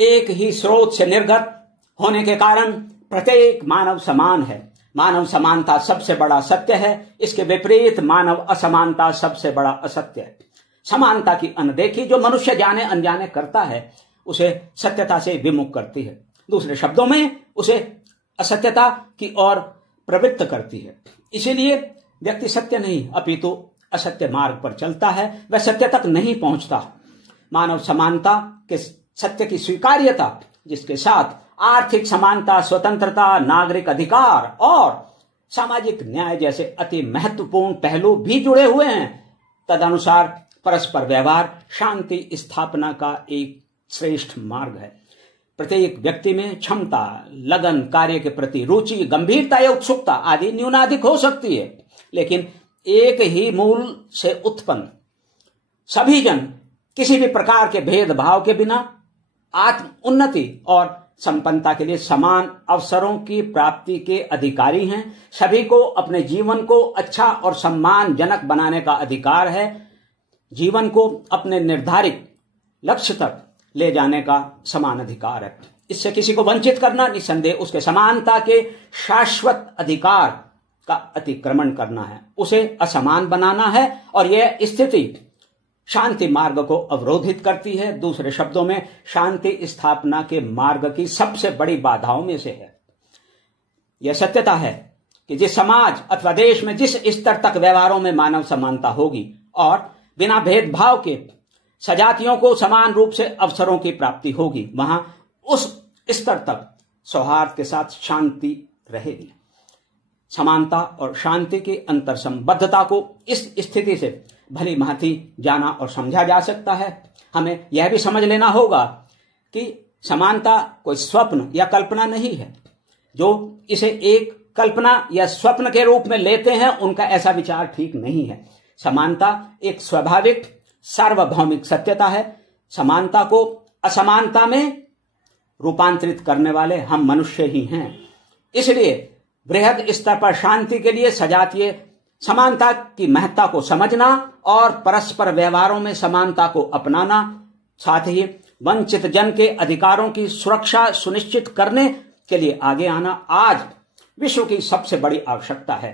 एक ही स्रोत से निर्गत होने के कारण प्रत्येक मानव समान है। मानव समानता सबसे बड़ा सत्य है, इसके विपरीत मानव असमानता सबसे बड़ा असत्य है। समानता की अनदेखी जो मनुष्य जाने अनजाने करता है उसे सत्यता से विमुख करती है, दूसरे शब्दों में उसे असत्यता की ओर प्रवृत्त करती है। इसीलिए व्यक्ति सत्य नहीं अपितु असत्य मार्ग पर चलता है, वह सत्य तक नहीं पहुंचता। मानव समानता के सत्य की स्वीकार्यता, जिसके साथ आर्थिक समानता, स्वतंत्रता, नागरिक अधिकार और सामाजिक न्याय जैसे अति महत्वपूर्ण पहलू भी जुड़े हुए हैं, तदनुसार परस्पर व्यवहार शांति स्थापना का एक श्रेष्ठ मार्ग है। प्रत्येक व्यक्ति में क्षमता, लगन, कार्य के प्रति रुचि, गंभीरता या उत्सुकता आदि न्यूनाधिक हो सकती है, लेकिन एक ही मूल से उत्पन्न सभी जन किसी भी प्रकार के भेदभाव के बिना आत्म उन्नति और संपन्नता के लिए समान अवसरों की प्राप्ति के अधिकारी हैं। सभी को अपने जीवन को अच्छा और सम्मानजनक बनाने का अधिकार है। जीवन को अपने निर्धारित लक्ष्य तक ले जाने का समान अधिकार है। इससे किसी को वंचित करना निसंदेह उसके समानता के शाश्वत अधिकार का अतिक्रमण करना है, उसे असमान बनाना है और यह स्थिति शांति मार्ग को अवरोधित करती है। दूसरे शब्दों में शांति स्थापना के मार्ग की सबसे बड़ी बाधाओं में से है। यह सत्यता है कि जिस समाज अथवा देश में जिस स्तर तक व्यवहारों में मानव समानता होगी और बिना भेदभाव के सजातियों को समान रूप से अवसरों की प्राप्ति होगी, वहां उस स्तर तक सौहार्द के साथ शांति रहेगी। समानता और शांति की अंतर संबद्धता को इस स्थिति से भली भांति जाना और समझा जा सकता है। हमें यह भी समझ लेना होगा कि समानता कोई स्वप्न या कल्पना नहीं है। जो इसे एक कल्पना या स्वप्न के रूप में लेते हैं उनका ऐसा विचार ठीक नहीं है। समानता एक स्वाभाविक सार्वभौमिक सत्यता है। समानता को असमानता में रूपांतरित करने वाले हम मनुष्य ही हैं। इसलिए बृहद स्तर पर शांति के लिए सजातीय समानता की महत्ता को समझना और परस्पर व्यवहारों में समानता को अपनाना, साथ ही वंचित जन के अधिकारों की सुरक्षा सुनिश्चित करने के लिए आगे आना आज विश्व की सबसे बड़ी आवश्यकता है।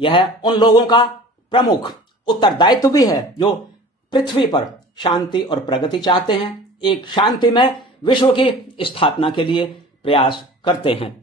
यह उन लोगों का प्रमुख उत्तरदायित्व भी है जो पृथ्वी पर शांति और प्रगति चाहते हैं, एक शांतिमय विश्व की स्थापना के लिए प्रयास करते हैं।